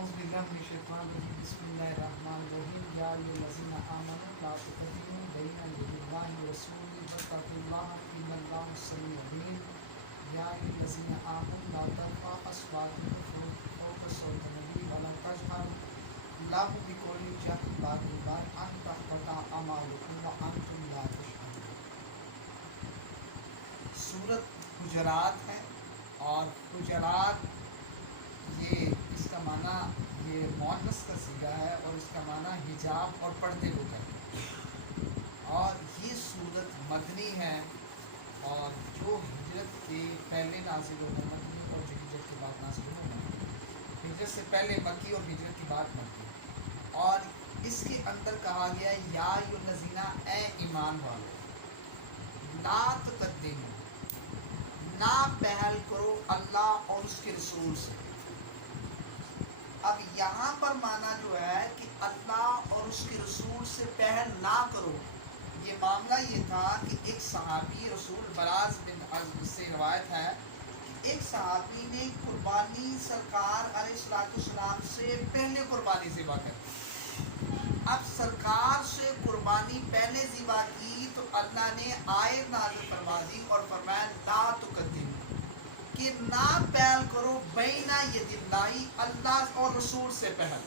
أعوذ بالله من الشيطان الرجيم بسم الله الرحمن الرحيم يا أيها الذين آمنوا لا تقدموا بين يدي الله ورسوله واتقوا الله إن الله سميع عليم يا أيها الذين آمنوا لا ترفعوا أصواتكم فوق صوت النبي ولا تجهروا له بقول جهر بعضكم أن تحبط أعمالكم وأنتم لا تشعرون. سورت حجرات ہے اور حجرات یہ اس کا معنی یہ مؤنث کا صیغہ ہے اور اس کا معنی حجاب اور پردے کو کہتے ہیں. اور یہ سورت مدنی ہے اور جو ہجرت کے پہلے نازل ہونا مدنی اور جو ہجرت کے بعد نازل ہونا ہجرت سے پہلے مکی اور ہجرت کے بعد مکی. اور اس کے اندر کہا گیا یا الذین اے ایمان والو لا تقدموا نہ پہل کرو اللہ اور اس کے رسول سے. اب یہاں پر معنی جو ہے کہ اللہ اور اس کے رسول سے پہل نہ کرو. یہ معاملہ یہ تھا کہ ایک صحابی رسول براز بن عازب سے روایت ہے کہ ایک صحابی نے قربانی سرکار علیہ السلام سے پہلے قربانی ذبح کر. اب سرکار سے قربانی پہلے ذبح کی تو اللہ نے آیت نازل فرما دی اور فرمایا لا تقدموا کہ نہ پہل کرو بین ید اللہ اللہ اور رسول سے پہل.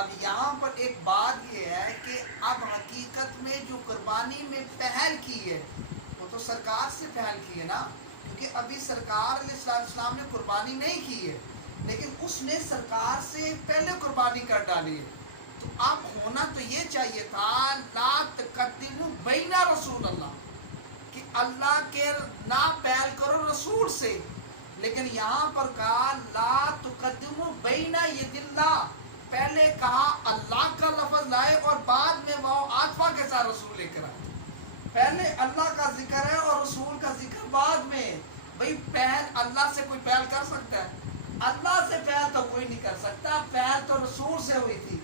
اب یہاں پر ایک بات یہ ہے کہ اب حقیقت میں جو قربانی میں پہل کی ہے وہ تو سرکار سے پہل کی ہے نا, کیونکہ ابھی سرکار علیہ السلام نے قربانی نہیں کی ہے لیکن اس نے سرکار سے پہلے قربانی کر ڈالی ہے. تو اب ہونا تو یہ چاہیے تھا لا تقدموا بین رسول اللہ کہ اللہ کے نہ پہل کرو رسول سے, لیکن یہاں پر کہا لا تقدموا بین ید اللہ. پہلے کہا اللہ کا لفظ لائے اور بعد میں وہ عاطفہ کے ساتھ رسول لے کر آئے. پہلے اللہ کا ذکر ہے اور رسول کا ذکر بعد میں. بھئی پہل اللہ سے کوئی پہل کر سکتا ہے؟ اللہ سے پہل تو کوئی نہیں کر سکتا, پہل تو رسول سے ہوئی تھی.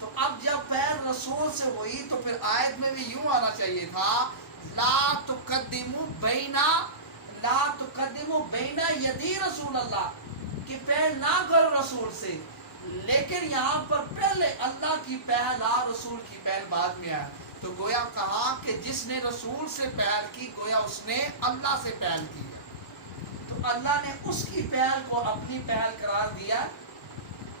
تو اب جب پہل رسول سے ہوئی تو پھر آیت میں بھی یوں آنا چاہیے تھا لا تقدموا بین یدی رسول اللہ کہ پہل نہ کرو رسول سے. لیکن یہاں پر پہلے اللہ کی پہل رسول کی پہل بعد میں آیا. تو گویا کہا کہ جس نے رسول سے پہل کی گویا اس نے اللہ سے پہل کی. تو اللہ نے اس کی پہل کو اپنی پہل قرار دیا.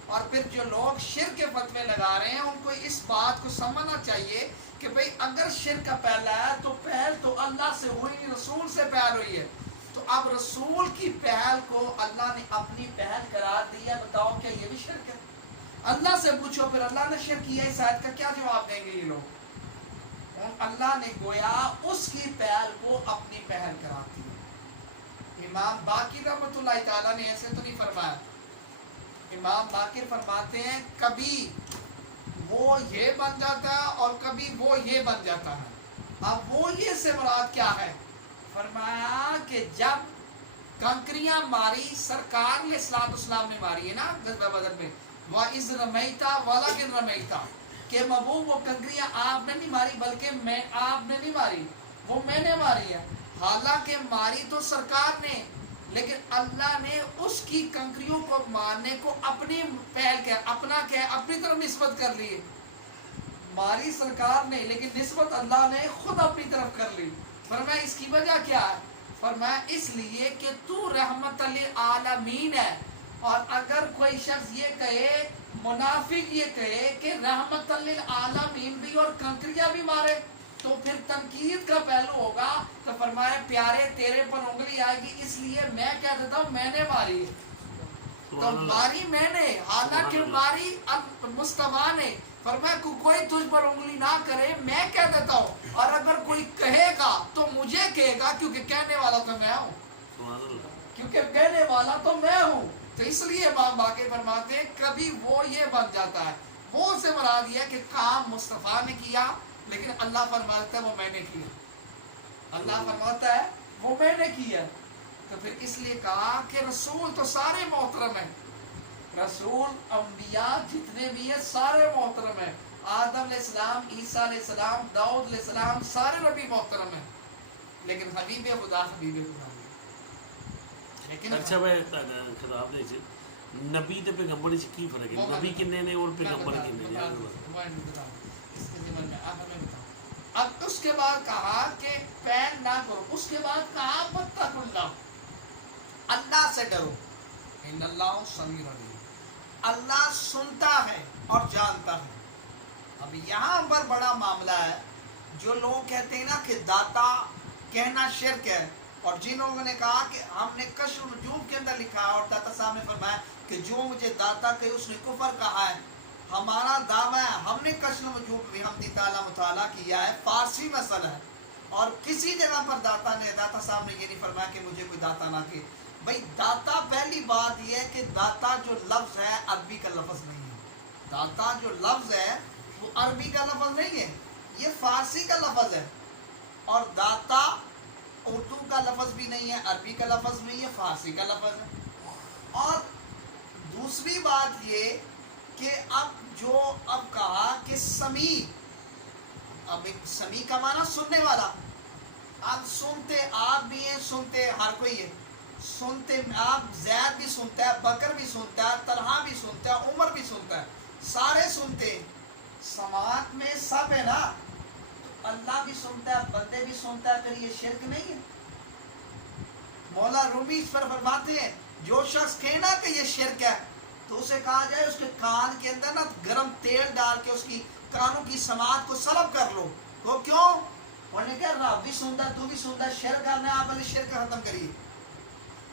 اور پھر جو لوگ شرک کے فتوے لگا رہے ہیں ان کو اس بات کو سمجھنا چاہیے کہ بھئی اگر شرک کا پہلا ہے تو پہل تو اللہ سے ہوئی نہیں, رسول سے پہل ہوئی ہے. تو اب رسول کی پہل کو اللہ نے اپنی پہل قرار دیا. بتاؤ کیا یہ بھی شرک ہے؟ اللہ سے پوچھو پھر اللہ نے شرک کیا اس آیت کا کیا جواب دیں گے یہ لوگ؟ اللہ نے گویا اس کی پہل کو اپنی پہل قرار دی. امام باقر رحمۃ اللہ تعالیٰ نے ایسے تو نہیں فرمایا. امام باقر فرماتے ہیں کبھی وہ یہ بن جاتا ہے اور کبھی وہ یہ بن جاتا ہے. اب وہ یہ سے مراد کیا ہے؟ فرمایا کہ جب کنکریاں ماری سرکار علیہ السلام نے ماری ہے نا غزوہ بدر میں, وَإِذْ رَمَيْتَ وَلَكِنْ رَمَيْتَ کہ محبوب وہ کنکریاں آپ نے نہیں ماری بلکہ آپ نے نہیں ماری, وہ میں نے ماری ہے. حالانکہ ماری تو سرکار نے لیکن اللہ نے اس کی کنکریوں کو مارنے کو اپنی پہل کیا اپنی طرف نسبت کر لی. ماری سرکار نے لیکن نسبت اللہ نے خود اپنی طرف کر لی. فرمایا اس کی وجہ کیا ہے؟ فرمایا اس لیے کہ تو رحمت للعالمین ہے. اور اگر کوئی شخص یہ کہے, منافق یہ کہے کہ رحمت للعالمین بھی اور کنکریاں بھی مارے تو پھر تنقید کا پہلو ہوگا. تو فرمایا پیارے تیرے پر انگلی آئے گی اس لیے میں کہہ دیتا ہوں میں نے ماری. تو ماری میں نے, حالانکہ ماری مصطفیٰ نے. فرمایا کوئی تجھ پر انگلی نہ کرے میں کہہ دیتا ہوں, اور اگر کوئی کہے گا تو مجھے کہے گا کیونکہ کہنے والا تو میں ہوں, تو اس لیے امام باقر فرماتے ہیں کبھی وہ یہ بن جاتا ہے. وہ سے مراد یہ کہ کام مصطفیٰ نے کیا لیکن اللہ فرماتا ہے وہ میں نے کیا. اللہ فرماتا ہے وہ میں نے کیا. تو پھر اس لیے کہا کہ رسول تو سارے محترم ہیں, رسول انبیاء جتنے بھی ہیں سارے محترم ہیں. آدم علیہ السلام, عیسیٰ علیہ السلام, داؤد علیہ السلام سارے نبی محترم ہیں لیکن حبیب خدا. لیکن اچھا بھائی خطاب دیجیے نبی تے پیغمبر سے کی فرق ہے؟ نبی کنے نے اور پیغمبر کنے نے؟ اس کے ذمن میں آخر میں بتاؤں. اب اس کے بعد کہا کہ پین نہ کرو. اس کے بعد کہا واتقوا اللہ، اللہ سے ڈرو. ان اللہ سمیع علیم، اللہ سنتا ہے اور جانتا ہے. اب یہاں پر بڑا معاملہ ہے. جو لوگ کہتے ہیں نا کہ داتا کہنا شرک ہے، اور جن لوگوں نے کہا کہ ہم نے کشف النجوم کے اندر لکھا ہے اور داتا صاحب نے فرمایا کہ جو مجھے داتا کہے اس نے کفر کہا ہے. ہمارا دعویٰ ہے، ہم نے کشف النجوم بحمد تعالیٰ مطالعہ کیا ہے، فارسی مسئلہ ہے، اور کسی جگہ پر داتا صاحب نے یہ نہیں فرمایا کہ مجھے کوئی داتا نہ کہے. بھائی داتا، پہلی بات یہ ہے کہ داتا جو لفظ ہے عربی کا لفظ نہیں ہے. داتا جو لفظ ہے وہ عربی کا لفظ نہیں ہے، یہ فارسی کا لفظ ہے. اور داتا اردو کا لفظ بھی نہیں ہے، عربی کا لفظ نہیں ہے، فارسی کا لفظ ہے. اور دوسری بات یہ کہ اب کہا کہ سمیع، اب ایک سمیع کا معنی سننے والا. اب سنتے آپ بھی ہیں، سنتے ہر کوئی ہے. سنتے آپ، زید بھی سنتا ہے، بکر بھی سنتا ہے، طلحہ بھی سنتا ہے، عمر بھی سنتا ہے، سارے سنتے. سماعت میں سب ہے نا، تو اللہ بھی سنتا ہے، بندے بھی سنتا ہے، پھر یہ شرک نہیں ہے؟ مولا رومی اس پر فرماتے ہیں جو شخص کہنا کہ یہ شرک ہے تو اسے کہا جائے اس کے کان کے اندر نا گرم تیل ڈال کے اس کی کانوں کی سماعت کو سلب کر لو. تو کیوں؟ انہوں نے کہا رب بھی سنتا ہے، تو بھی سنتا ہے، شرک کرنا ہے. آپ پہلے شرک ختم کریے،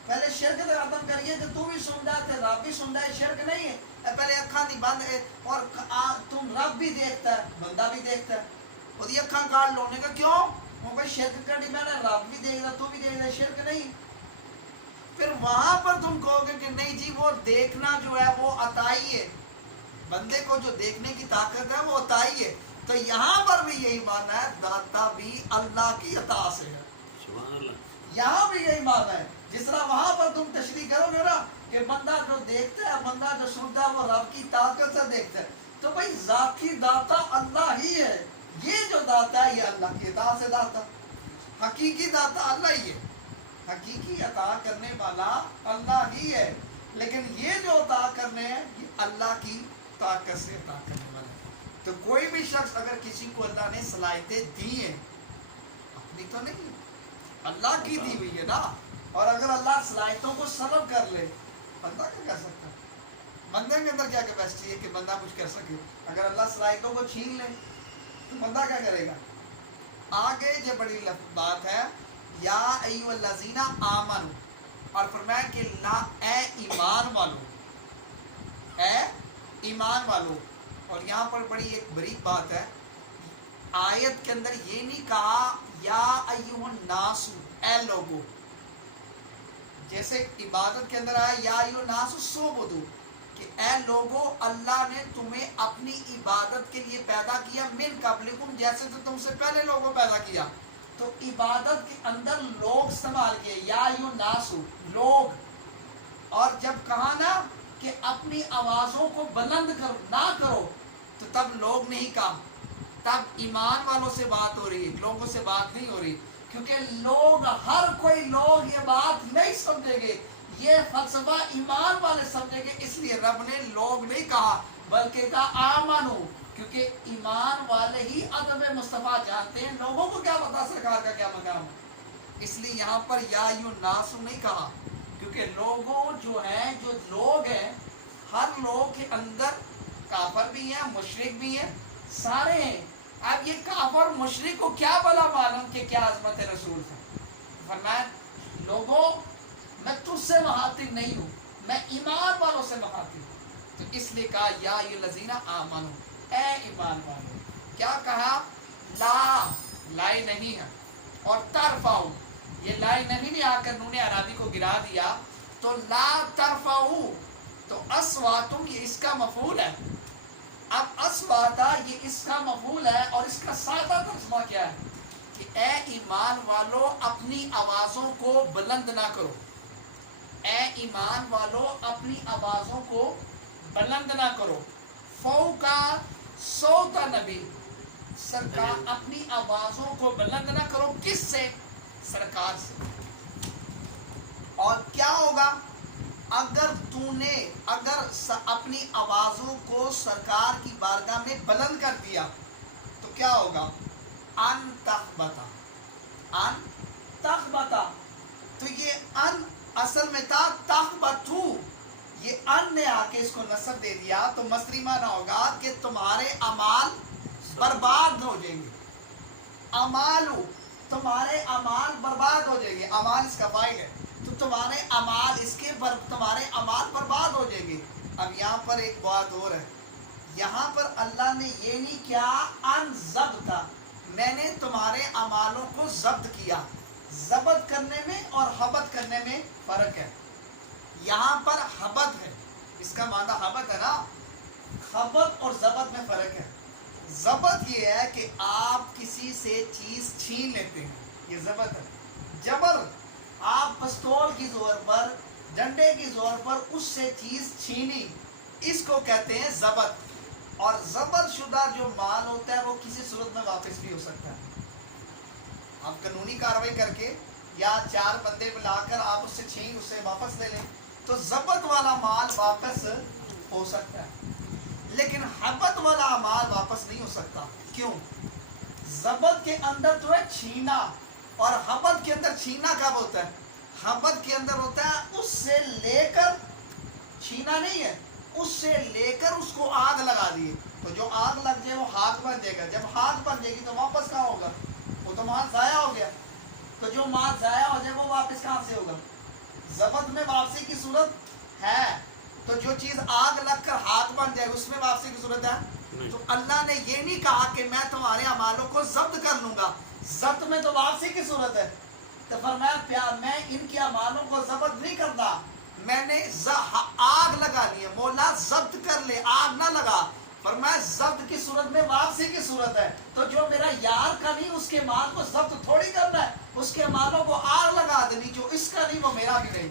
پہلے شرک ختم کریے کہ تو بھی سنتا ہے، رب بھی سنتا ہے، شرک نہیں ہے. پہلے اکھاں دی بند ہے، اور تم رب بھی دیکھتا ہے، بندہ بھی دیکھتا ہے، اور یہ اکھاں کاٹ لو. نے کہا کیوں؟ وہ بھائی شرک کرنی، میں نے رب بھی دیکھ رہا، تو بھی دیکھ رہا، شرک نہیں. پھر وہاں پر تم کہو گے کہ نہیں جی وہ دیکھنا جو ہے وہ عطائی ہے، بندے کو جو دیکھنے کی طاقت ہے وہ عطائی ہے. تو یہاں پر بھی یہی مانا ہے داتا بھی اللہ کی عطا سے ہے. سبحان اللہ. یہاں بھی یہی مانا ہے. جس طرح وہاں پر تم تشریح کرو گے نا کہ بندہ جو دیکھتا ہے، بندہ جو سنتا ہے وہ رب کی طاقت سے دیکھتا ہے. تو بھائی ذاتی داتا اللہ ہی ہے. یہ جو داتا ہے یہ اللہ کی عطا سے داتا، حقیقی داتا اللہ ہی ہے، حقیقی عطا کرنے والا اللہ ہی ہے. لیکن یہ جو عطا کرنے ہیں یہ اللہ کی طاقت سے عطا کرنے والا ہے. تو کوئی بھی شخص اگر کسی کو اللہ نے صلاحیتیں دی ہیں، اپنی تو نہیں، اللہ کی دی ہوئی ہے نا. اور اگر اللہ صلاحیتوں کو سلب کر لے، بندہ کیا کر سکتا ہے؟ بندے کے اندر کیا کیپیسٹی ہے کہ بندہ کچھ کر سکے؟ اگر اللہ صلاحیتوں کو چھین لے تو بندہ کیا کرے گا؟ آگے جو بڑی بات ہے، یا ایھا الذین آمنو، اور فرمایا کہ لا اے ایمان والو، اے ایمان والو. اور یہاں پر بڑی ایک بڑی بات ہے، آیت کے اندر یہ نہیں کہا یا ایھا الناس، اے لوگو، جیسے عبادت کے اندر آیا یا ایھا الناس اعبدوا، کہ اے لوگو اللہ نے تمہیں اپنی عبادت کے لیے پیدا کیا، من قبلکم، جیسے تو تم سے پہلے لوگوں پیدا کیا. تو عبادت کے اندر لوگ استعمال کیے، یا ایھا الناس، لوگ. اور جب کہا نا کہ اپنی آوازوں کو بلند کرو نہ کرو، تو تب لوگ نہیں کہا، تب ایمان والوں سے بات ہو رہی ہے، لوگوں سے بات نہیں ہو رہی. کیونکہ لوگ، ہر کوئی لوگ یہ بات نہیں سمجھیں گے، یہ فلسفہ ایمان والے سمجھیں گے. اس لیے رب نے لوگ نہیں کہا بلکہ کہا آمنو، کیونکہ ایمان والے ہی ادب مصطفیٰ جانتے ہیں، لوگوں کو کیا پتا سرکار کا کیا مقام ہے. اس لیے یہاں پر یا ایھا الناس نہیں کہا، کیونکہ لوگوں جو ہیں، جو لوگ ہیں، ہر لوگ کے اندر کافر بھی ہیں، مشرک بھی ہیں، سارے ہیں. اب یہ کافر مشرک کو کیا بلا معلوم کہ کیا عظمت رسول ہے. فرمایا لوگوں میں تجھ سے مخاطب نہیں ہوں، میں ایمان والوں سے مخاطب ہوں. تو اس لیے کہا یا ایھا الذین آمنو، اے ایمان والو. کیا کہا؟ لا، لائے نہیں ہے، اور ترفعوا، یہ لائے نہیں میں آ کر نون عربی کو گرا دیا. تو لا ترفعوا، تو اسواتم یہ اس کا مفعول ہے. اب اسواتا یہ اس کا مفعول ہے، اور اس کا سادہ ترجمہ کیا ہے کہ اے ایمان والو اپنی آوازوں کو بلند نہ کرو. اے ایمان والو اپنی آوازوں کو بلند نہ کرو. فوق صوت نبی، سرکار اپنی آوازوں کو بلند نہ کرو. کس سے؟ سرکار سے. اور کیا ہوگا؟ اگر تو نے اپنی آوازوں کو سرکار کی بارگاہ میں بلند کر دیا تو کیا ہوگا؟ ان تخبتا، ان تخبتا، تو یہ ان اصل میں تھا تخبتو، یہ ان نے آ کے اس کو نصب دے دیا تو مصدری معنی ہوگا کہ تمہارے اعمال برباد ہو جائیں گے. اعمالو، تمہارے اعمال برباد ہو جائیں گے. اعمال اس کا فاعل ہے تو تمہارے اعمال تمہارے اعمال برباد ہو جائیں گے. اب یہاں پر ایک بات اور ہے، یہاں پر اللہ نے یہ نہیں کیا ان ضبط، میں نے تمہارے اعمالوں کو ضبط کیا. ضبط کرنے میں اور حبط کرنے میں فرق ہے. یہاں پر حبط ہے، اس کا معنی حبط ہے نا، حبط اور ضبط میں فرق ہے. ضبط یہ ہے کہ آپ کسی سے چیز چھین لیتے ہیں، یہ ضبط ہے. جبر، آپ پستول کی زور پر، ڈنڈے کی زور پر اس سے چیز چھینی، اس کو کہتے ہیں ضبط. اور ضبط شدہ جو مال ہوتا ہے وہ کسی صورت میں واپس بھی ہو سکتا ہے. آپ قانونی کارروائی کر کے یا 4 بندے بلا کر آپ اس سے چھین اس سے واپس لے لیں تو ضبط والا مال واپس ہو سکتا ہے، لیکن حبط والا مال واپس نہیں ہو سکتا. کیوں؟ ضبط کے اندر تو ہے چھینا، اور حبط کے اندر چھینا کب ہوتا ہے؟ حبط کے اندر ہوتا ہے اس سے لے کر، چھینا نہیں ہے، اس سے لے کر اس کو آگ لگا دیے تو جو آگ لگ جائے وہ خاک بن جائے گا. جب خاک بن جائے گی تو واپس کہاں ہوگا؟ وہ تو مال ضائع ہو گیا. تو جو مال ضائع ہو جائے وہ واپس کہاں سے ہوگا؟ ضبط میں واپسی کی صورت ہے، تو جو چیز آگ لگ کر خاک بن جائے اس میں واپسی کی صورت ہے. تو اللہ نے یہ نہیں کہا کہ میں تمہارے اعمالوں کو ضبط کر لوں گا، ضبط میں تو واپسی کی صورت ہے. تو فرمایا پیار میں ان کے اعمالوں کو ضبط نہیں کرتا، میں نے آگ لگا لی ہے. مولا ضبط کر لے، آگ نہ لگا. فرمایا ضبط کی صورت میں واپسی کی صورت ہے. تو جو میرا یار کا نہیں اس کے مال کو ضبط تھوڑی کرنا ہے، اس کے مالوں کو آگ لگا دینی. جو اس کا نہیں وہ میرا بھی نہیں.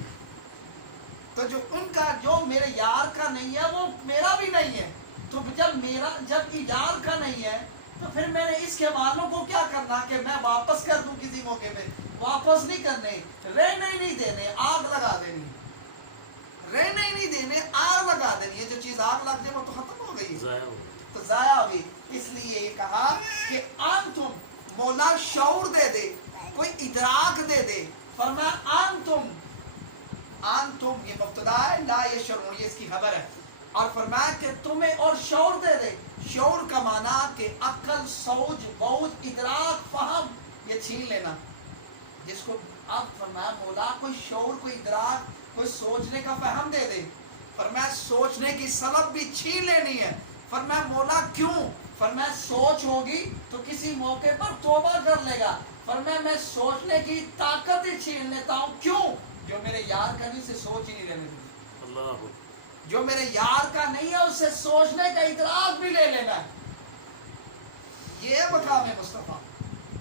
تو جو ان کا، جو میرے یار کا نہیں ہے وہ میرا بھی نہیں ہے. تو جب یار کا نہیں ہے تو پھر میں نے اس کے مالوں کو کیا کرنا کہ میں واپس کر دوں کسی موقع پہ؟ واپس نہیں کرنے، رہنے ہی نہیں دینے، آگ لگا دینی. رہنے ہی نہیں دینے، آگ لگا دینی. یہ جو چیز آگ لگ جائے وہ تو ختم ہو گئی، تو ضائع ہو گئی. اس لیے یہ کہا کہ انتم، مولا شعور دے دے، کوئی ادراک دے دے. فرمایا انتم، انتم یہ مبتدا ہے، لا یشعرون یہ اس کی خبر ہے. اور فرمایا کہ تمہیں اور شعور دے دے. شعور کا معنی کہ عقل، سوچ، بوجھ، ادراک، فہم، یہ چھین لینا جس کو. اب فرمایا مولا کوئی شعور، کوئی ادراک، کوئی سوچنے کا فہم دے دے. فرمایا سوچنے کی سبب بھی چھین لینی ہے. فرمایا مولا کیوں؟ فرمایا سوچ ہوگی تو کسی موقع پر توبہ کر لے گا. فرمایا میں سوچنے کی طاقت ہی چھین لیتا ہوں. کیوں؟ جو میرے یار کا نہیں اسے سوچ ہی نہیں لینے دیتی. اللہ، جو میرے یار کا نہیں ہے اسے سوچنے کا ادراک بھی لے لینا ہے. یہ مقام مصطفیٰ.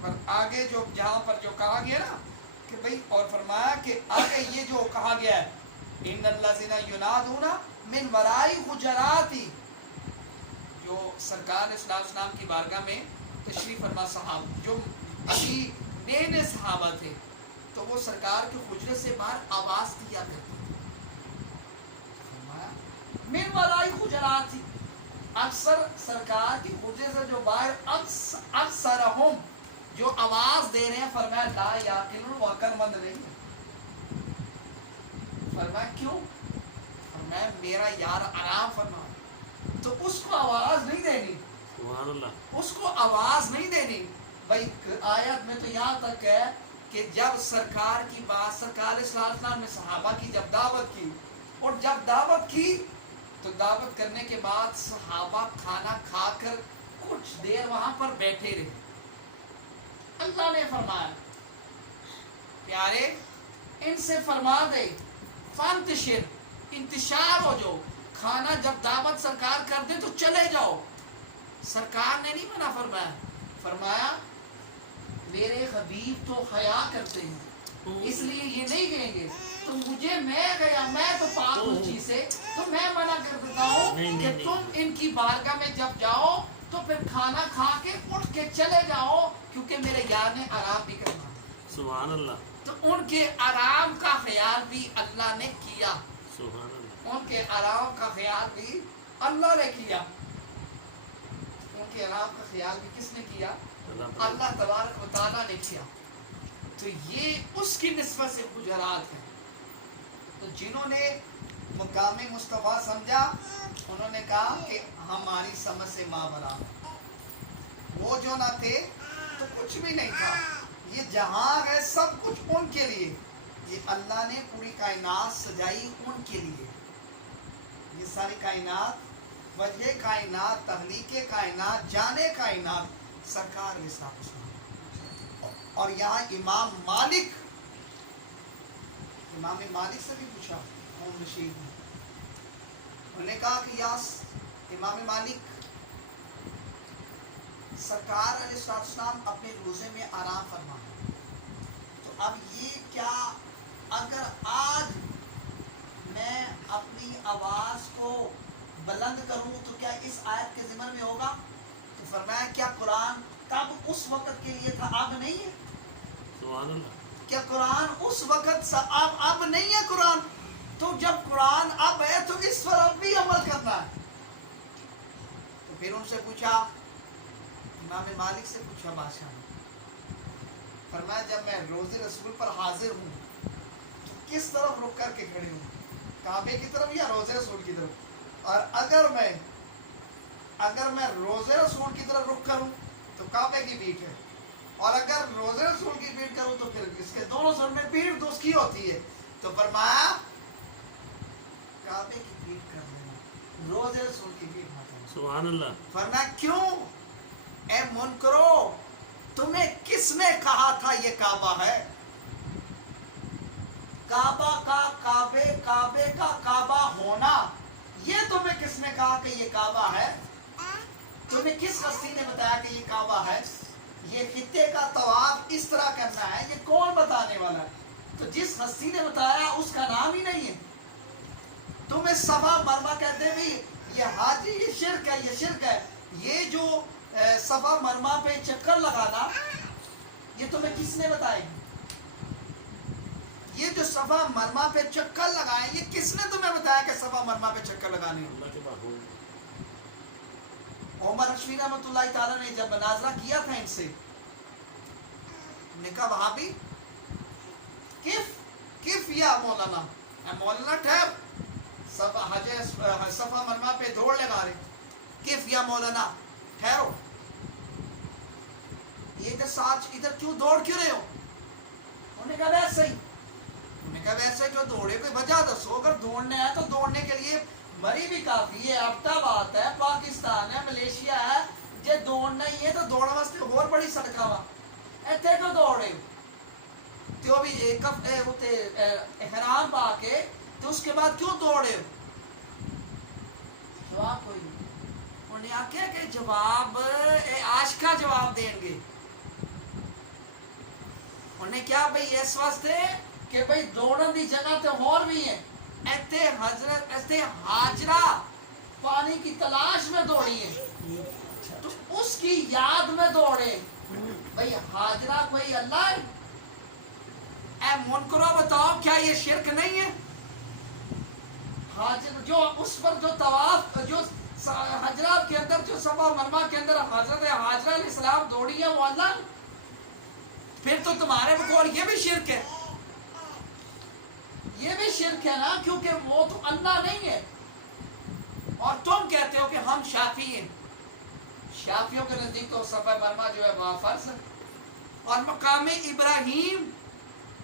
پر آگے جو جہاں پر جو کہا گیا نا کہ بھئی، اور فرمایا کہ آگے یہ جو کہا گیا ہے ان الذین ینادون من وراء حجرات، جو سرکار صلی اللہ علیہ وسلم کی بارگاہ میں تشریف فرما صحابہ جو ابھی نئے نئے صحابہ تھے تو وہ سرکار کے حجرے سے باہر آواز دیا کرتے تھے. فرمایا من وراء حجرات، اکثر سرکار کی حجرے سے جو باہر اکثرہم جو آواز دے رہے ہیں، فرمایا لا یعقلون وہ عقل مند نہیں ہے. فرمایا کیوں؟ فرمایا میرا یار آرام فرما، تو اس کو آواز نہیں دینی. سبحان اللہ، اس کو آواز نہیں دینی. بھائی آیت میں تو یہاں تک ہے کہ جب سرکار کی بات، سرکار صلی اللہ علیہ وسلم نے صحابہ کی جب دعوت کی، اور جب دعوت کی تو دعوت کرنے کے بعد صحابہ کھانا کھا کر کچھ دیر وہاں پر بیٹھے رہے. اللہ نے فرمایا پیارے ان سے فرما دے فانتشر، انتشار ہو جو. کھانا جب دعوت سرکار کر دے تو چلے جاؤ. سرکار نے نہیں منع فرمایا. فرمایا میرے حبیب تو حیا کرتے ہیں اس لیے یہ نہیں کہیں گے. تو مجھے، میں گیا، میں تو پاک ہوں چیز سے، تو میں منع کر دیتا ہوں کہ تم ان کی بارگاہ میں جب جاؤ تو پھر کھانا کھا کے اٹھ کے چلے جاؤ، کیونکہ میرے یار نے آرام بھی کرنا. سبحان اللہ. تو ان کے آرام کا خیال بھی اللہ نے کیا. سبحان اللہ. ان کے آرام کا خیال بھی اللہ نے کیا. ان کے آرام کا خیال بھی کس نے کیا؟ اللہ تبارک و تعالیٰ نے کیا. تو یہ اس کی نسبت سے حجرات ہیں. تو جنہوں نے مقام مصطفیٰ سمجھا انہوں نے کہا کہ ہماری سمجھ سے ماورا. وہ جو نہ تھے تو کچھ بھی نہیں تھا. یہ جہاں ہے سب کچھ ان کے لیے. یہ اللہ نے پوری کائنات سجائی ان کے لیے. یہ ساری کائنات، وجہ کائنات، تخلیق کائنات، جانے کائنات سرکار کے ساتھ. اور یہاں امام مالک سے بھی پوچھا امام رشید نے. انہوں نے کہا کہ یا امام مالک، سرکار علیہ السلام اپنے روزے میں آرام فرمائے. تو اب یہ کیا اگر آج میں اپنی آواز کو بلند کروں تو کیا اس آیت کے ضمن میں ہوگا؟ تو فرمایا کیا قرآن کب اس وقت کے لیے تھا، اب نہیں ہے؟ سبحان اللہ. کیا قرآن اس وقت اب نہیں ہے قرآن؟ تو جب قرآن اب ہے تو اس پر اب بھی عمل کرنا ہے. تو پھر ان سے پوچھا، امام مالک سے پوچھا بادشاہ نے. فرمایا جب میں روزے رسول پر حاضر ہوں تو کس طرف رک کر کے کھڑے ہوں، کعبے کی طرف یا روزے رسول کی طرف؟ اور اگر میں روزے رسول کی طرف رک کروں تو کعبے کی پیٹھ ہے، اور اگر روزے رسول کی پیٹھ کروں تو پھر اس کے دونوں سر میں پیٹھ تو اس کی ہوتی ہے. تو فرمایا کعبے کی پیٹھ کر لینا، روزے رسول کی پیٹھ نہ کرنا. سبحان اللہ. فرمایا کیوں اے منکرو، تمہیں کس نے کہا تھا یہ کعبہ ہے؟ کعبہ کا کعبہ ہونا، یہ تمہیں کس نے کہا کہ یہ کعبہ ہے؟ تمہیں کس ہستی نے بتایا کہ یہ کعبہ ہے؟ یہ خطے کا طواف اس طرح کرنا ہے، یہ کون بتانے والا ہے؟ تو جس ہستی نے بتایا اس کا نام ہی نہیں ہے. تمہیں صفا مرمہ کہتے بھی یہ حاجی، یہ شرک ہے. یہ جو صفا مرمہ پہ چکر لگانا یہ تمہیں کس نے بتایا؟ یہ جو صفا مرمہ پہ چکر لگائے یہ کس نے تمہیں بتایا کہ صفا مرمہ پہ چکر لگانے ہوں؟ اللہ کے باہر. عمر رشوی رحمۃ اللہ تعالیٰ نے جب مناظرہ کیا تھا ان سے، نے کہا وہابی کف یا مولانا، مولانا ٹھہر، صفا مرمہ پہ دوڑ لگا رہے، کف یا مولانا ٹھہرو، یہ ادھر ساتھ ادھر کیوں دوڑ کیوں رہے ہو؟ انہوں نے کہا ویسے ہی. انہوں نے کہا ویسے جو دوڑے کوئی وجہ دسو، اگر دوڑنے ہے تو دوڑنے کے لیے مری بھی کافی ہے، ابتا بات ہے، پاکستان ہے، ملیشیا ہے. جے دوڑنا ہی ہے تو دوڑ واسطے اور بڑی سڑکاں وا، ایتھے کیوں دوڑے ہو؟ تو بھی احرام پا کے تو اس کے بعد کیوں دوڑے ہو؟ جواب کوئی نہیں. انہوں نے آخیا کہ جواب عاشقہ جواب دیں گے. انہوں نے کیا بھئی اس واسطے کہ بھئی دوڑن دی جگہ تے اور بھی ہے. ایتھے حاجرہ پانی کی تلاش میں دوڑی ہے تو اس کی یاد میں دوڑے. بھئی حاجرہ کوئی اللہ ہے؟ اے منکرو بتاؤ کیا یہ شرک نہیں ہے؟ حاجر جو اس پر جو طواف جو حجرہ کے اندر جو صفا مرمہ کے اندر حضرت حاجرہ علیہ السلام دوڑی ہے وہ اللہ. پھر تو تمہارے بقول یہ بھی شرک ہے، یہ بھی شرک ہے نا، کیونکہ وہ تو اللہ نہیں ہے. اور تم کہتے ہو کہ ہم شافی ہیں. شافیوں کے نزدیک تو صفا مرمہ جو ہے وہاں فرض ہے. اور مقام ابراہیم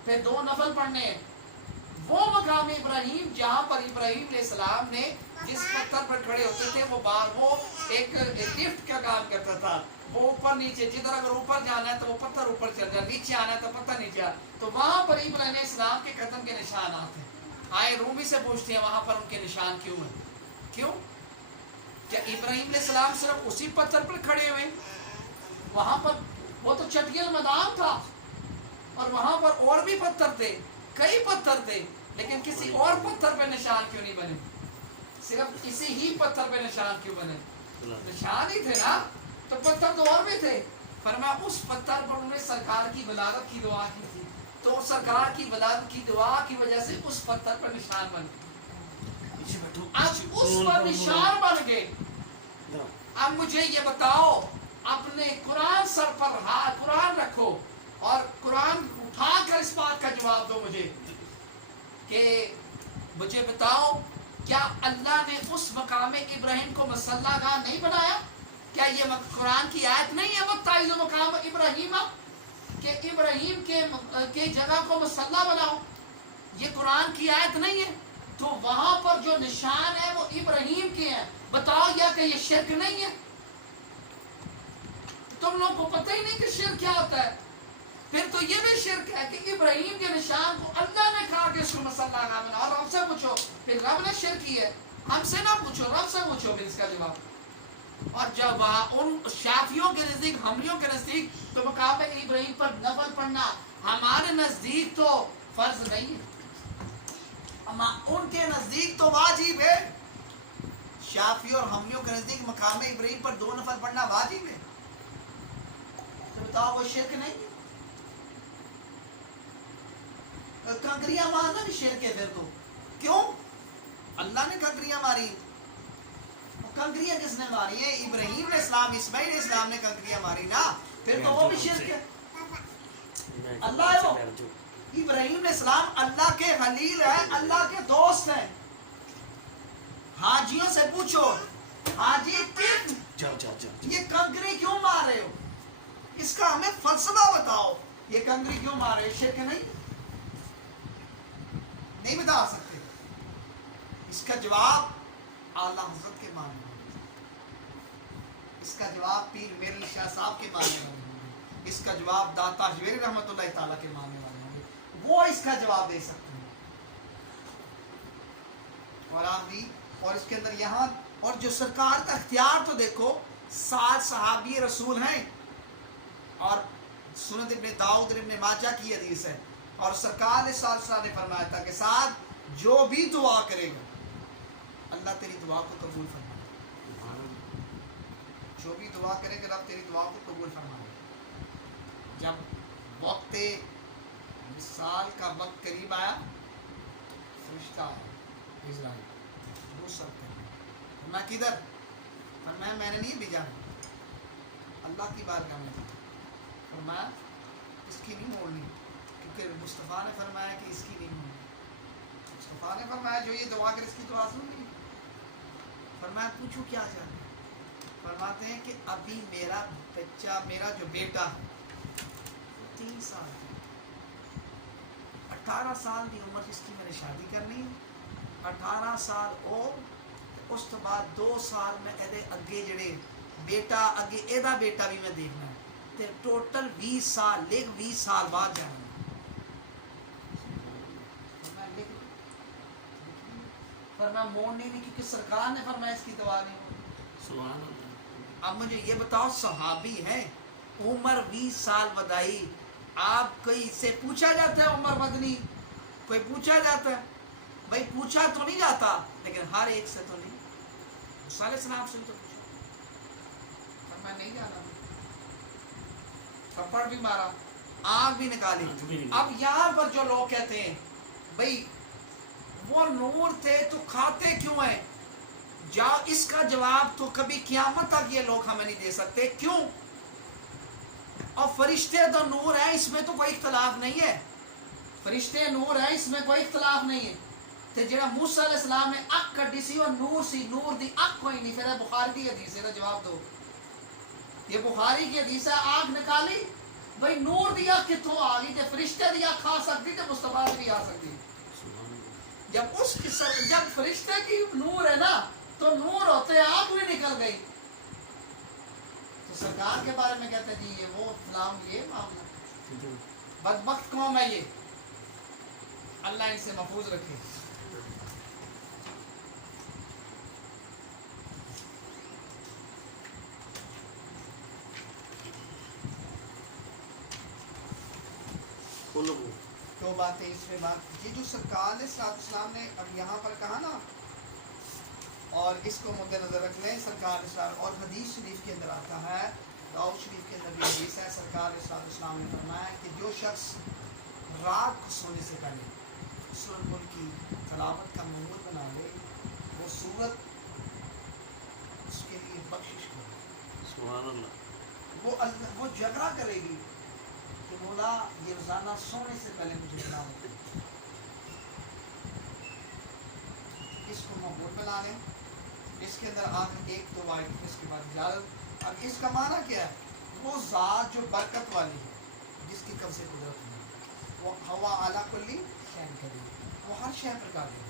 پہ 2 نفل پڑھنے ہیں. وہ مقام ابراہیم جہاں پر ابراہیم علیہ السلام نے جس پتھر پر کھڑے ہوتے تھے وہ ایک لفٹ کا کام کرتا تھا. وہ اوپر نیچے، جدھر اگر اوپر جانا ہے تو وہ پتھر اوپر چل جائے، نیچے آنا ہے تو پتھر نیچے آنا. تو وہاں پر ابراہیم علیہ السلام کے قدم کے نشانات ہیں. آئے رومی سے پوچھتے ہیں وہاں پر ان کے نشان کیوں ہیں؟ کیوں؟ کیا ابراہیم علیہ السلام صرف اسی پتھر پر کھڑے ہوئے؟ وہاں پر وہ تو چٹیل میدان تھا اور وہاں پر اور بھی پتھر تھے، کئی پتھر تھے، لیکن کسی اور پتھر پہ نشان کیوں نہیں بنے؟ صرف اسی ہی پتھر پہ نشان کیوں بنے؟ نشان ہی تھے نا، تو پتھر تو اور بھی تھے. فرمایا اس پتھر پر انہوں نے سرکار کی ولادت کی دعا کی تھی، تو سرکار کی ولادت کی دعا کی وجہ سے اس پتھر پر نشان بنے. اب اس پر نشان بن گئے. اب مجھے یہ بتاؤ, اپنے قرآن سر پر قرآن رکھو اور قرآن اٹھا کر اس بات کا جواب دو مجھے کہ مجھے بتاؤ کیا اللہ نے اس مقام ابراہیم کو مصلی گاہ نہیں بنایا؟ کیا یہ قرآن کی آیت نہیں ہے وَاتَّخِذُ مقام ابراہیم کہ ابراہیم کے جگہ کو مصلی بناؤ؟ یہ قرآن کی آیت نہیں ہے؟ تو وہاں پر جو نشان ہے وہ ابراہیم کے ہیں. بتاؤ یا کہ یہ شرک نہیں ہے؟ تم لوگوں کو پتہ ہی نہیں کہ شرک کیا ہوتا ہے. پھر تو یہ بھی شرک ہے کہ ابراہیم کے نشان کو اللہ نے کہا کہ اس کو مصلی گاہ بناؤ. اور رب سے پوچھو, پھر رب نے شرک کی ہے. ہم سے نہ پوچھو, رب سے پوچھو پھر اس کا جواب. اور جب ان شافیوں کے نزدیک, حنبلیوں کے نزدیک تو مقام ابراہیم پر نفل پڑھنا ہمارے نزدیک تو فرض نہیں ہے, ان کے نزدیک تو واجب ہے. شافی اور حنبلیوں کے نزدیک مقام ابراہیم پر 2 نفل پڑھنا واجب ہے. تو بتاؤ وہ شرک نہیں ہے؟ کنکریاں مارنا بھی شرک ہے. پھر تو کیوں اللہ نے کنکریاں ماری؟ کنکریاں کس نے ماری ہے؟ ابراہیم علیہ السلام, اسماعیل علیہ السلام نے کنکریاں ماری نا. پھر تو وہ بھی شرک ہے. اللہ ہے وہ, ابراہیم علیہ السلام اللہ کے خلیل ہیں, اللہ کے دوست ہیں. حاجیوں سے پوچھو, حاجی یہ کنکری کیوں مار رہے ہو؟ اس کا ہمیں فلسفہ بتاؤ. یہ کنکری کیوں مار رہے ہو؟ شرک نہیں بتا سکتے. اس کا جواب اعلیٰ حضرت کے معنی میں, اس کا جواب پیر میر علی شاہ صاحب کے معنی میں, اس کا جواب داتا حجویری رحمۃ اللہ تعالیٰ کے معنی والے ہوں گے. وہ اس کا جواب دے سکتے ہیں. اور اس کے اندر یہاں اور جو سرکار کا اختیار تو دیکھو, 7 صحابی رسول ہیں اور سنت ابن داؤد ابن ماجہ کی حدیث ہے. اور سرکار نے فرمایا تھا کہ ساتھ جو بھی دعا کرے گا اللہ تیری دعا کو قبول فرمائے. جو بھی دعا کرے گا رب تیری دعا کو قبول فرمائے. جب وقت مثال کا وقت قریب آیا, فرشتہ آیا اسرائیل وہ سب کرنا. میں کدھر؟ فرمایا میں نے نہیں بھیجا, اللہ کی بارگاہ میں. فرمایا اس کی نہیں موڑنی, کیونکہ مصطفیٰ نے فرمایا کہ اس کی نہیں موڑنی. مصطفیٰ نے فرمایا جو یہ دعا کرے اس کی دعا سن لی. فرمایا پوچھو کیا چاہتے. فرماتے ہیں کہ ابھی میرا بچہ, میرا جو بیٹا 3 سال, 18 سال کی عمر جس کی میں نے شادی کرنی ہے, 18 سال اور اس تو بعد 2 سال میں اگے جڑے بیٹا اگے ایدا بیٹا بھی میں دیکھنا ہے. تے ٹوٹل 20 سال لیک 20 سال بعد جانا. فرمایا موڑنی نہیں کیونکہ سرکار نے فرمایا اس کی دعا نہیں ہوگی. سبحان اللہ. اب مجھے یہ بتاؤ, صحابی ہیں, عمر 20 سال بدائی, آپ کوئی سے پوچھا جاتا ہے عمر مدنی؟ کوئی پوچھا جاتا ہے؟ بھائی پوچھا تو نہیں جاتا, لیکن ہر ایک سے تو نہیں. موسیٰ علیہ السلام سے تو پوچھا, پر میں نہیں جانا. تھپڑ بھی مارا, آنکھ بھی نکالی. اب یہاں پر جو لوگ کہتے ہیں بھائی وہ نور تھے تو کھاتے کیوں ہیں, جا اس کا جواب تو کبھی قیامت تک یہ لوگ ہمیں نہیں دے سکتے. کیوں؟ اور فرشتے تو نور ہیں, اس میں تو کوئی اختلاف نہیں ہے. فرشتے نور ہیں, اس میں کوئی اختلاف نہیں ہے. تو جڑا موسیٰ علیہ السلام نے اک کڈی سی اور نور سی, نور دی اک کوئی نہیں. پھر بخاری کی حدیث ہے, جواب دو. یہ بخاری کی حدیث ہے, آنکھ نکالی, بھائی نور دی اک کتوں آ گئی؟ تے فرشتے دی اک کھا سکتی تے مصطفیٰ بھی آ سکتی. جب فرشتے کی نور ہے نا تو نور ہوتے آنکھ بھی نکل گئی. تو سرکار کے بارے میں کہتے جی یہ وہ فلام, یہ معاملہ. بدبخت قوم ہے یہ, اللہ ان سے محفوظ رکھے. دو باتیں اس میں بات, یہ جو سرکار نے اسلام نے اب یہاں پر کہا نا, اور اس کو مد نظر رکھ لیں. سرکار اسلام اور حدیث شریف کے اندر آتا ہے, داؤد شریف کے اندر بھی حدیث ہے, سرکار اسلام نے فرمایا کہ جو شخص رات کو سونے سے پہلے سورۃ الملک کی تلاوت کا معمول بنا لے وہ صورت اس کے لیے بخشش کرے، سبحان اللہ. وہ جھگڑا کرے گی کہ مولا یہ روزانہ سونے سے پہلے مجھے تلاوت کرے. اس کو مقبول بنا لیں. اس کے اندر آخر ایک دو آیت اس کے بعد اجازت. اب اس کا معنی کیا ہے؟ وہ ذات جو برکت والی ہے، جس کی قبض قدرت ہے، وہ ہوا اعلیٰ کلی شین قدیر، وہ ہر شے پر قادر ہے.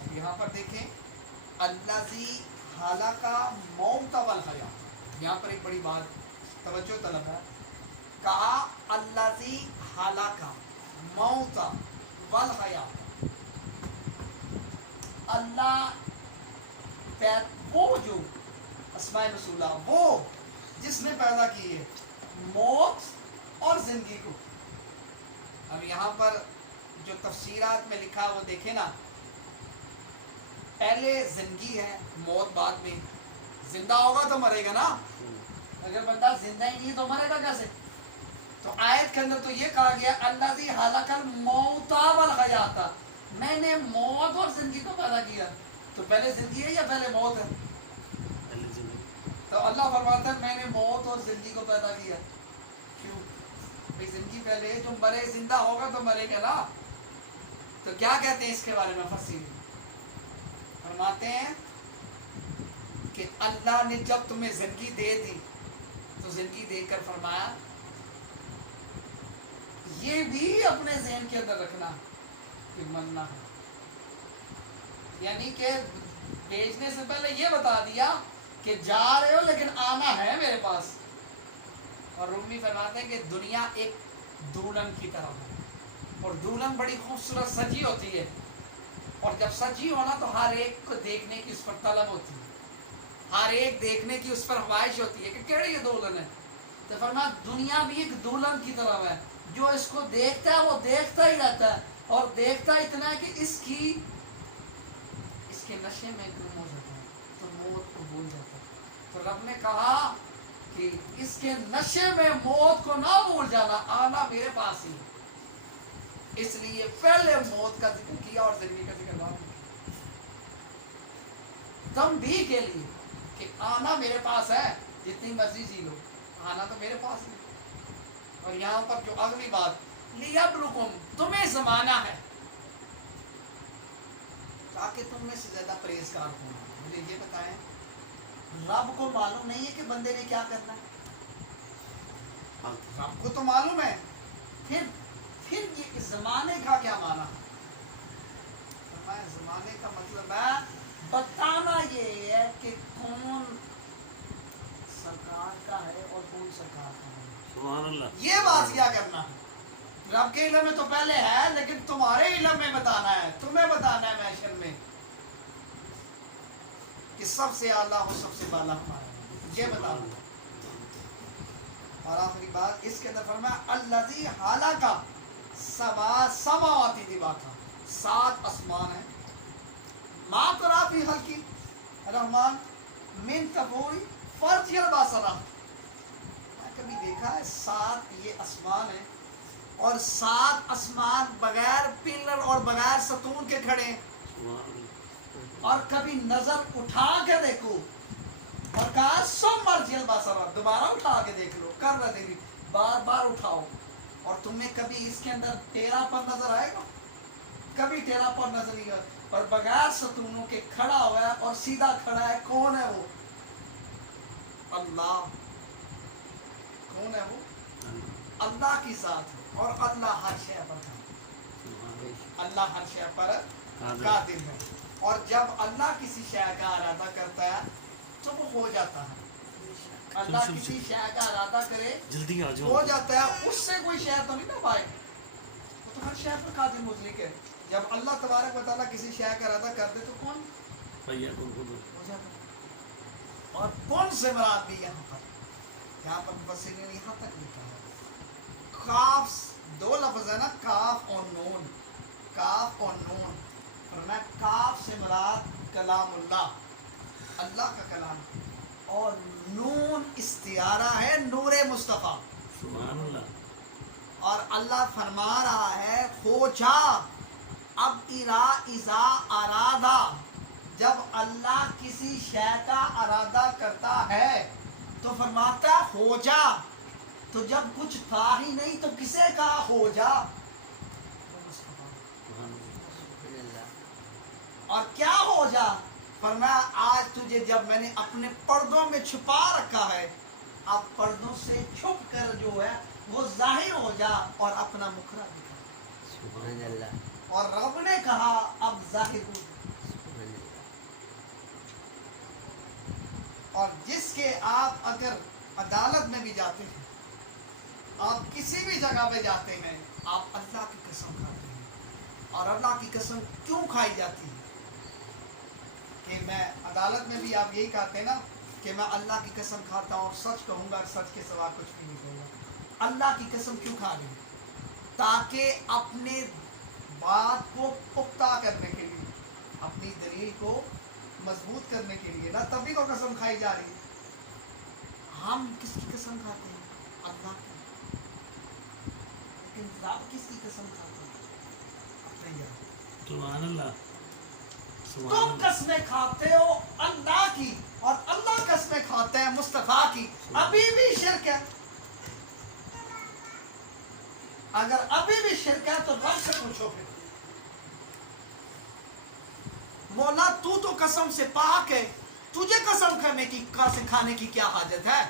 اب یہاں پر دیکھیں الذی خلق الموت والحیات، یہاں پر ایک بڑی بات توجہ طلب ہے. کہا الذی خلق الموت والحیات، اللہ وہ جو اسماء رسولہ، وہ جس نے پیدا کی ہے موت اور زندگی کو. اب یہاں پر جو تفسیرات میں لکھا وہ دیکھیں نا، پہلے زندگی ہے، موت بعد میں. زندہ ہوگا تو مرے گا نا، اگر بندہ زندہ ہی نہیں تو مرے گا کیسے؟ تو آیت کے اندر تو یہ کہا گیا الذی خلق الموت والحیات، میں نے موت اور زندگی کو پیدا کیا. تو پہلے زندگی ہے یا پہلے موت ہے؟ پہلے زندگی. تو اللہ فرماتا ہے میں نے موت اور زندگی کو پیدا کیا. کیوں؟ بھئی زندگی پہلے ہے، جو مرے زندہ ہوگا تو مرے گا نا. تو کیا کہتے ہیں اس کے بارے میں مفسرین؟ فرماتے ہیں کہ اللہ نے جب تمہیں زندگی دے دی تو زندگی دے کر فرمایا یہ بھی اپنے ذہن کے اندر رکھنا کہ مرنا ہے. یعنی کہ بیچنے سے پہلے یہ بتا دیا کہ جا رہے ہو لیکن آنا ہے میرے پاس. اور رومی فرماتے ہیں کہ دنیا ایک دولہن کی طرح ہے، اور دولہن بڑی خوبصورت سجی ہوتی ہے، اور جب سجی ہونا تو ہر ایک کو دیکھنے کی اس پر طلب ہوتی ہے، ہر ایک دیکھنے کی اس پر خواہش ہوتی ہے کہ کیڑی یہ دولہن ہے. تو فرمایا دنیا بھی ایک دولہن کی طرح ہے، جو اس کو دیکھتا ہے وہ دیکھتا ہی رہتا ہے، اور دیکھتا اتنا ہے کہ اس کے نشے میں گم ہو جاتا ہے تو موت کو بھول جاتا ہے. تو رب نے کہا کہ اس کے نشے میں موت کو نہ بھول جانا، آنا میرے پاس ہی. اس لیے پہلے موت کا ذکر کیا اور زندگی کا ذکر بعد میں. تم بھی کے لیے کہ آنا میرے پاس ہے، جتنی مرضی جی لو، آنا تو میرے پاس ہی. اور یہاں پر جو اگلی بات لیبلوکم، تمہیں زمانہ ہے تاکہ تم میں سے زیادہ پرہیزگار ہوں. مجھے یہ بتائیں رب کو معلوم نہیں ہے کہ بندے نے کیا کرنا ہے؟ رب کو تو معلوم ہے. پھر یہ زمانے کا کیا معنی ہے؟ زمانے کا مطلب ہے بتانا یہ ہے کہ کون سرکار کا ہے اور کون سرکار کا ہے. سبحان اللہ. یہ بات کیا کرنا ہے. رب کے علم میں تو پہلے ہے، لیکن تمہارے علم میں بتانا ہے، تمہیں بتانا ہے محشر میں کہ سب سے اعلیٰ ہو، سب سے بالا ہمارا، یہ بتانا. اور آخری بات اس کے اندر فرمایا الذی خلق سبع سماوات طباقا، 7 آسمان ہیں. ما تری فی خلق الرحمن من تفور فارجع البصر. میں کبھی دیکھا ہے 7 یہ آسمان ہیں، اور 7 آسمان بغیر پلر اور بغیر ستون کے کھڑے ہیں. اور کبھی نظر اٹھا کے دیکھو، اور کہا ثم ارجع البصر، دوبارہ اٹھا کے دیکھ لو، کر رہے تھے بار بار اٹھاؤ. اور تمہیں کبھی اس کے اندر ٹیڑھا پر نظر آئے گا؟ کبھی ٹیڑھا پر نظر نہیں آئے، اور بغیر ستونوں کے کھڑا ہوا ہے اور سیدھا کھڑا ہے. کون ہے وہ؟ اللہ. کون ہے وہ؟ اللہ کی ذات ہے، اور اللہ ہر شے پر ہے. اللہ ہر شے پر قادر ہے. اور جب اللہ کسی شے کا ارادہ کرتا ہے تو وہ ہو جاتا ہے. اللہ کسی شے کا ارادہ کرے جلدی آ جاؤ، ہو جاتا ہے. اس سے کوئی شے تو نہیں نہ پائے، وہ تو ہر شے پر قادر مطلق ہے. جب اللہ تبارک و تعالیٰ کسی شے کا ارادہ کر دے تو کون ہو جاتا ہے. اور کون سے مراد بھی یہاں پر مفسرین نے یہاں تک لکھا ہے کاف، 2 لفظ ہے نا، کاف اور نون. کاف اور نون، فرمایا کاف سے مراد کلام اللہ، اللہ کا کلام، اور نون استعارہ ہے نور مصطفیٰ. سبحان اللہ. اور اللہ فرما رہا ہے ہو جا اب اذا ارادہ جب اللہ کسی شے کا ارادہ کرتا ہے تو فرماتا ہے ہو جا. تو جب کچھ تھا ہی نہیں تو کسے کہا ہو جا؟ اور کیا ہو جا؟ فرمایا آج تجھے جب میں نے اپنے پردوں میں چھپا رکھا ہے، اب پردوں سے چھپ کر جو ہے وہ ظاہر ہو جا اور اپنا مکھرا دکھا. سبحان اللہ. اور رب نے کہا اب ظاہر ہو. اور جس کے آپ اگر عدالت میں بھی جاتے ہیں، آپ کسی بھی جگہ پہ جاتے ہیں، آپ اللہ کی قسم کھاتے ہیں. اور اللہ کی قسم کیوں کھائی جاتی ہے؟ کہ میں عدالت میں بھی آپ یہی کہتے ہیں نا کہ میں اللہ کی قسم کھاتا ہوں اور سچ کہوں گا، سچ کے سوا کچھ بھی نہیں کہوں گا. اللہ کی قسم کیوں کھا رہے ہیں؟ تاکہ اپنے بات کو پختہ کرنے کے لیے، اپنی دلیل کو مضبوط کرنے کے لیے نا، تبھی تو قسم کھائی جا رہی ہے. ہم کس کی قسم کھاتے ہیں؟ اللہ کی. لیکن رب کس کی قسم کھاتے ہیں؟ اپنے یار. سبحان اللہ. تم سبحان اللہ. قسمیں کھاتے ہو اللہ کی اور اللہ قسمیں کھاتے ہیں مصطفیٰ کی. ابھی بھی شرک ہے. اگر ابھی بھی شرک ہے تو رب سے پوچھو پھر. مولا تو قسم سے پاک ہے، تجھے قسم کھانے کی کیا حاجت ہے؟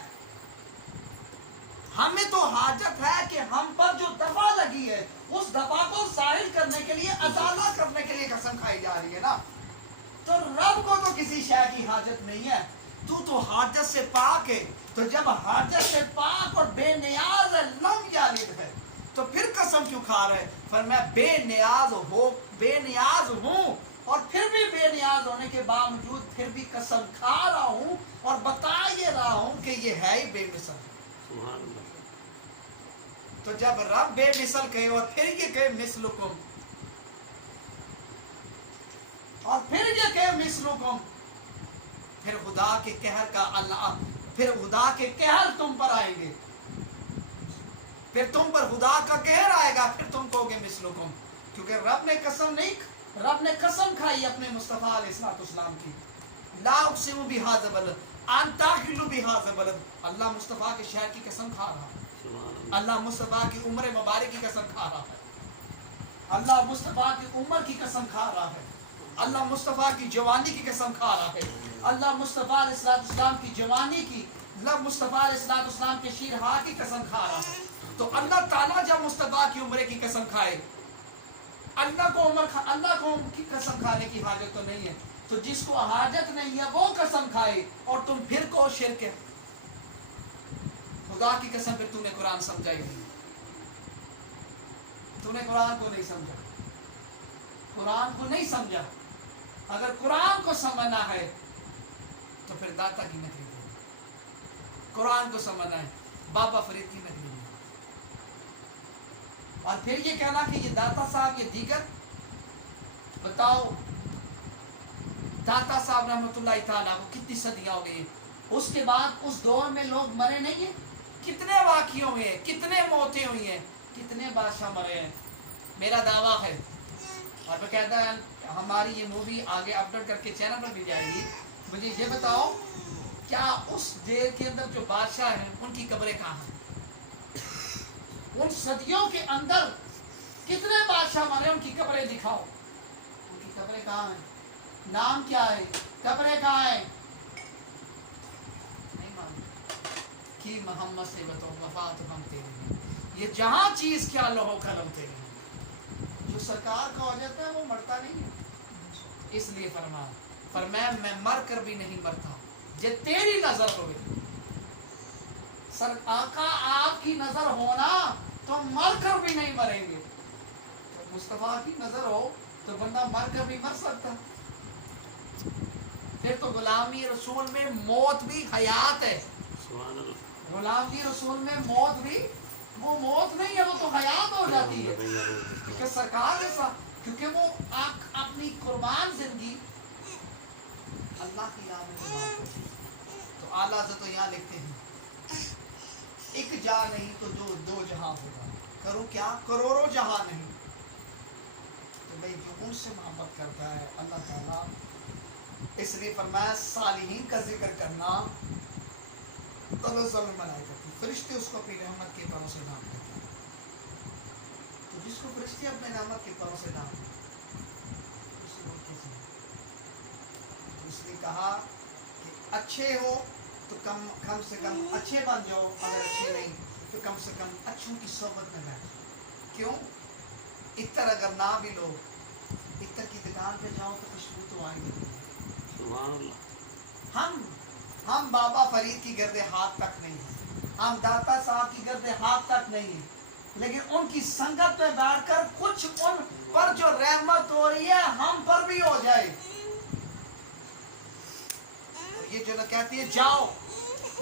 ہمیں تو حاجت ہے کہ ہم پر جو دفع لگی ہے اس دفع کو ظاہر کرنے کے لیے، ازالہ کرنے کے لیے قسم کھائی جا رہی ہے نا. تو رب کو تو کسی شے کی حاجت نہیں ہے. تو حاجت سے پاک ہے. تو جب حاجت سے پاک اور بے نیاز ہے، لم یلد ہے، تو پھر قسم کیوں کھا رہے؟ فرمایا بے نیاز ہوں اور پھر بھی بے نیاز ہونے کے باوجود پھر بھی قسم کھا رہا ہوں اور بتا یہ رہا ہوں کہ یہ ہے ہی بے مثل. سبحان اللہ. تو جب رب بے مثل کہے اور پھر یہ کہے مثلکم، اور پھر یہ کہ مثلکم، پھر خدا کے قہر کا اللہ، پھر خدا کے قہر تم پر آئیں گے. پھر تم پر خدا کا قہر آئے گا، پھر تم کہو گے مثلکم. کیونکہ رب نے قسم کھائی اپنے مصطفیٰ علیہ السلام کی. لا اقسم بہذا البلد انت حل بہذا البلد. اللہ مصطفیٰ کے شہر کی قسم کھا رہا ہے. سبحان اللہ. اللہ مصطفیٰ کی عمر مبارک کی قسم کھا رہا ہے. اللہ مصطفیٰ کی عمر کی قسم کھا رہا ہے. اللہ مصطفیٰ کی جوانی کی قسم کھا رہا ہے. اللہ مصطفیٰ علیہ السلام کی جوانی کی، اللہ مصطفیٰ علیہ السلام کے شیرہا کی قسم کھا رہا ہے. تو اللہ تعالیٰ جب مصطفیٰ کی عمرے کی قسم کھائے، اللہ کو کی قسم کھانے کی حاجت تو نہیں ہے. تو جس کو حاجت نہیں ہے وہ قسم کھائے اور تم پھر کو شرک ہے. خدا کی قسم پہ تو نے قرآن سمجھا ہی نہیں. تو نے قرآن کو نہیں سمجھا. قرآن کو نہیں سمجھا. اگر قرآن کو سمجھنا ہے تو پھر داتا کی نکلی ہے. قرآن کو سمجھنا ہے بابا فرید کی نکلی ہے. اور پھر یہ کہنا کہ یہ داتا صاحب یہ دیگر، بتاؤ داتا صاحب رحمۃ اللہ تعالیٰ کو کتنی صدیاں ہو گئی. اس کے بعد اس دور میں لوگ مرے نہیں ہیں. کتنے واقعے ہوئے ہیں، کتنے موتیں ہوئی ہیں، کتنے بادشاہ مرے ہیں. میرا دعویٰ ہے اور وہ کہتا ہے ہماری یہ مووی آگے اپلوڈ کر کے چینل پر بھی جائے گی. مجھے یہ بتاؤ کیا اس جیل کے اندر جو بادشاہ ہیں ان کی قبریں کہاں ہیں؟ ان صدیوں کے اندر کتنے بادشاہ مرے، ان کی قبریں دکھاؤ. ان کی قبریں کہاں ہیں؟ نام کیا ہے؟ قبریں کہاں ہیں؟ نہیں معلوم. کی محمد سے بتاؤ وفات ہم تیرے، یہ جہاں چیز کیا لوہو قلم تیرے. جو سرکار کا ہو جاتا ہے وہ مرتا نہیں ہے. اس لیے فرمایا میں مر کر بھی نہیں مرتا جے تیری نظر ہوئے. آقا آپ کی نظر ہونا تو مر کر بھی نہیں مریں گے. جب مصطفیٰ کی نظر ہو تو بندہ مر کر بھی مر سکتا. پھر تو غلامی رسول میں موت بھی حیات ہے. سبحان اللہ. غلامی رسول میں موت بھی وہ موت نہیں ہے، وہ تو حیات ہو جاتی ہے. کہ سرکار ایسا، کیونکہ وہ اپنی قربان زندگی اللہ کی راہ میں قربان کرتی. تو اعلیٰ حضرت تو یہاں لکھتے ہیں ایک جہاں نہیں تو دو جہاں ہوگا. کروں کیا؟ کروڑوں جہاں نہیں. تو بھائی جو ان سے محبت کرتا ہے اللہ تعالیٰ اس لیے فرمایا صالحین کا ذکر کرنا تنزل الملائکہ، فرشتے اس کو اپنی رحمت کے پروں سے نام دیتے ہیں. تو جس کو فرشتے اپنے رحمت کے پروں سے نام دیتے ہیں اس کو کیسے؟ اس نے کہا کہ اچھے ہو تو کم سے کم اچھے بن جاؤ، اگر اچھے نہیں تو کم سے کم اچھوں کی صحبت میں بیٹھ جاؤ. کیوں؟ عطر اگر نہ بھی لو، عطر کی دکان پہ جاؤ تو خوشبو تو آئے گی. سبحان اللہ. ہم بابا فرید کی گرد ہاتھ تک نہیں ہیں، ہم داتا صاحب کی گرد ہاتھ تک نہیں ہیں، لیکن ان کی سنگت میں بیٹھ کر کچھ ان پر جو رحمت ہو رہی ہے ہم پر بھی ہو جائے. یہ جو نہ کہتی ہے جاؤ،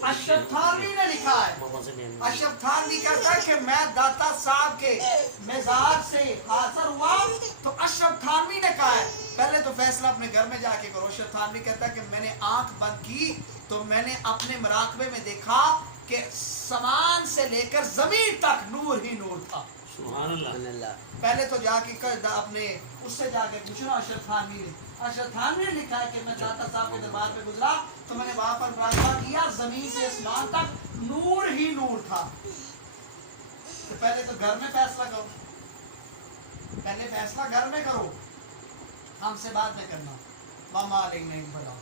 اشرف تھانوی نے لکھا ہے، بابا سے نہیں اشرف تھانوی کہتا ہے کہ میں داتا صاحب کے مزاج سے حاضر ہوا تو اشرف تھانوی نے کہا ہے پہلے تو فیصلہ اپنے گھر میں جا کے کرو. اشرف تھانوی کہتا ہے کہ میں نے آنکھ بند کی تو میں نے اپنے مراقبے میں دیکھا کہ سامان سے لے کر زمین تک نور ہی نور تھا. سبحان اللہ. سبحان اللہ. پہلے تو جا کے اپنے اس سے جا کے پوچھنا اشرف تھانوی نے. اشرف تھانوی نے لکھا ہے کہ میں داتا صاحب کے دربار پہ گزرا تو میں نے وہاں پر مراقبہ کیا، زمین سے آسمان تک نور ہی نور تھا. تو پہلے تو گھر میں فیصلہ کرو، پہلے فیصلہ گھر میں کرو، ہم سے بعد میں کرنا. ماما علیہ نہیں بڑا